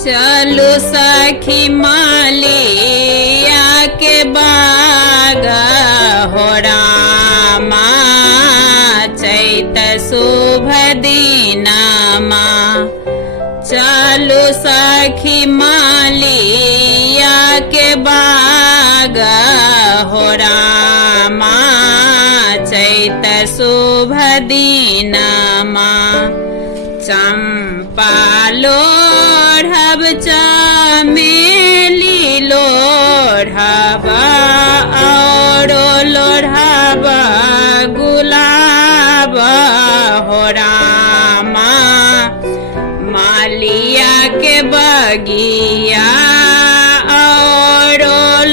चलू सखी मालिया के बाग हो रामा चैत शुभ दीनमा। चलू सखी मालिया के बाग हो रामा चैत शुभ दीनमा। चंपा लोढ़ब चमेली लोढ़ब और लोढ़ब गुलाब हो रामा मालिया के बगिया और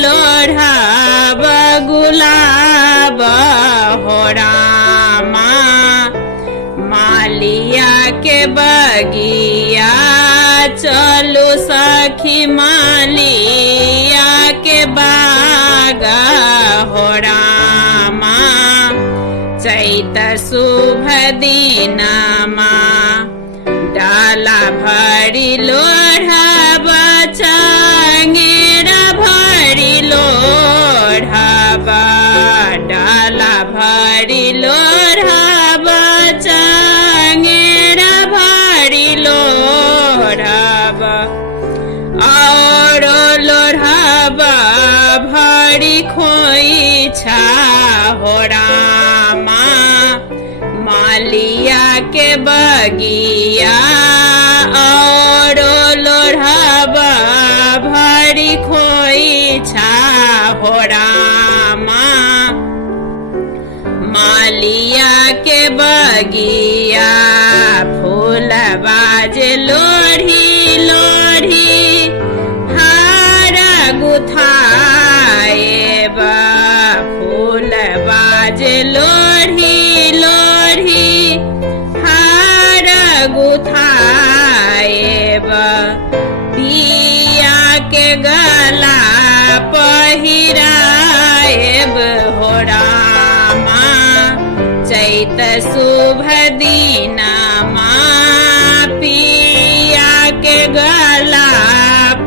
लोढ़ब गुलाब हो रामा मालिया के बगिया। चलू सखी मालिया के बाग हो रामा चैत शुभ दीनमा। डाला भरी लोढ़ब चंगेरा भरी लोढ़ब डाला भरी लोढ़ब चंगेरा भरी लोढ़ब और लोढ़ब भरी खोइछा हो रामा मालिया के बगिया और लोढ़ब भरी खोइछा हो रामा मालिया के बगिया। फूल बाजे लोढ़ी लोढ़ी हार गुथाएब फूल बाजे लोढ़ी लोढ़ी हार गुथाएब। पिया के गला पहिराएब हो रामा चैत शुभ दीनमा। पिया के गला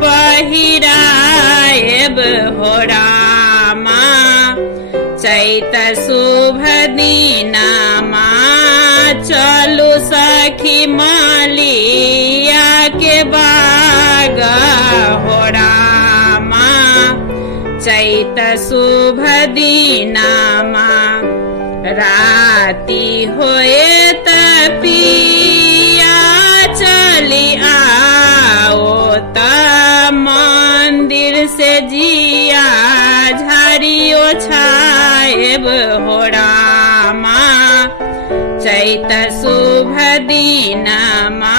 पहिराएब हो रामा चैत शुभ दीनमा। चलू सखी मालिया के बाग हो रामा चैत शुभ दीनमा। राती होए त पिया चली आओ त मंदिर से जिया झाड़ियो छाएब हो रामा चैत शुभ दीनमा।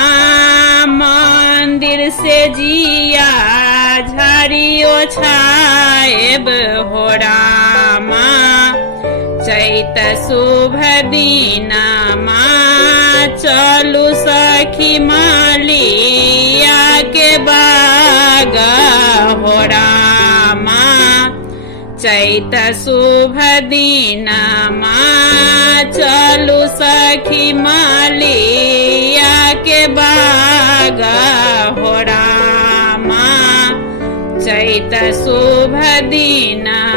मंदिर से जिया झाड़ियो छाएब हो रामा चैत शुभ दीनमा। चलू सखी मालिया के बाग हो रामा चैत शुभ दीनमा। चलू सखी मालिया के बाग हो रामा चैत शुभ दीनमा।